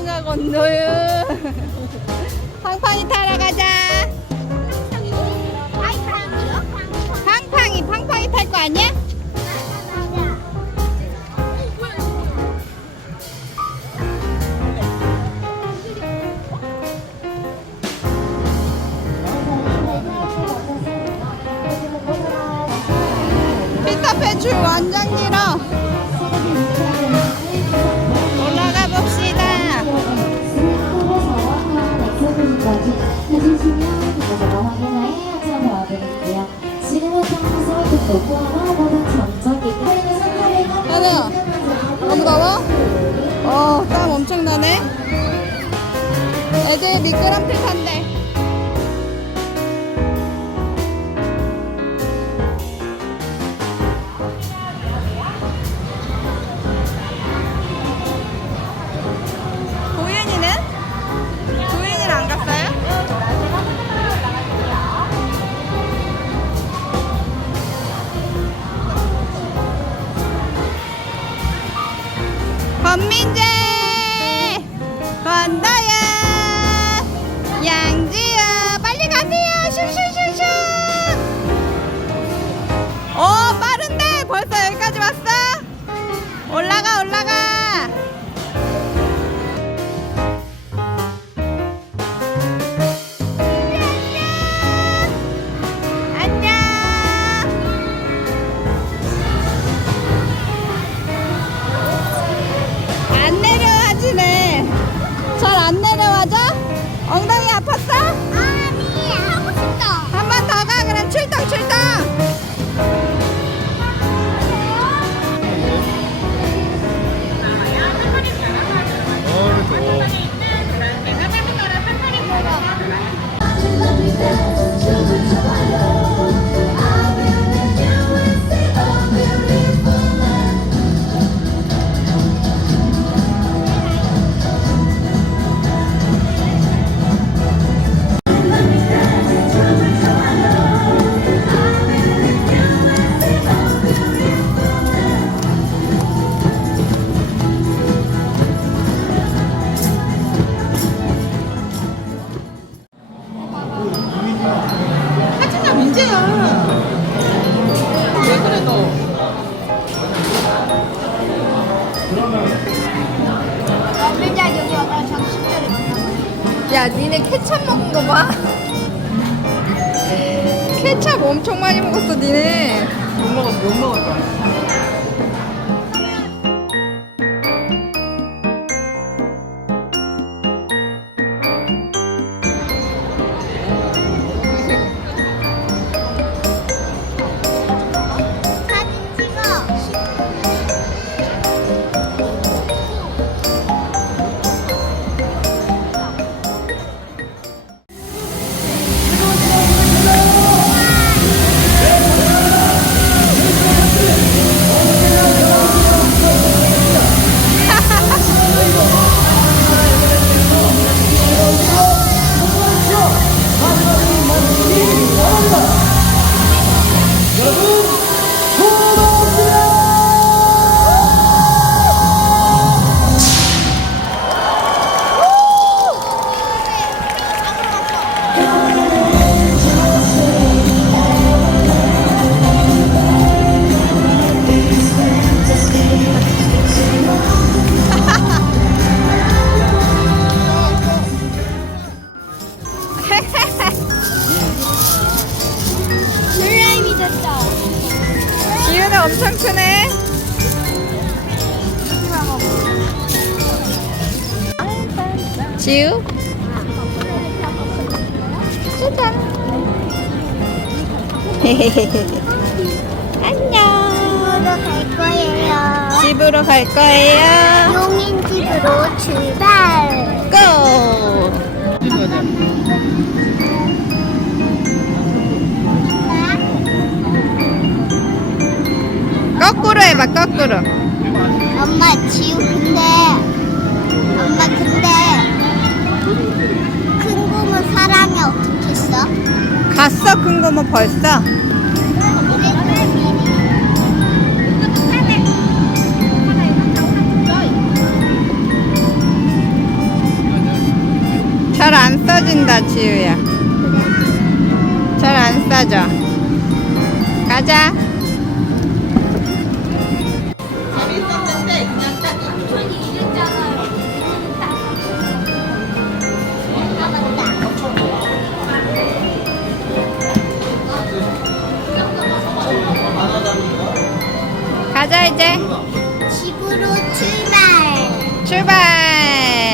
도망가 건너요? 팡팡이 타러 하나, 너무 더워? 어, 땀 엄청 나네. 애들 미끄럼틀 탄대. 야, 니네 케찹 먹은 거 봐. 케찹 엄청 많이 먹었어, 니네. 못 먹었어, 못 먹었어. 지우? 짜잔. 안녕. 집으로 갈 거예요. 집으로 갈 거예요. 용인 집으로 출발. 고! 거꾸로 해봐, 거꾸로. 엄마 지우 봤어? 금고모 뭐 벌써? 잘 안 써진다 지우야 잘 안 써져 가자 이제? 집으로 출발. 출발.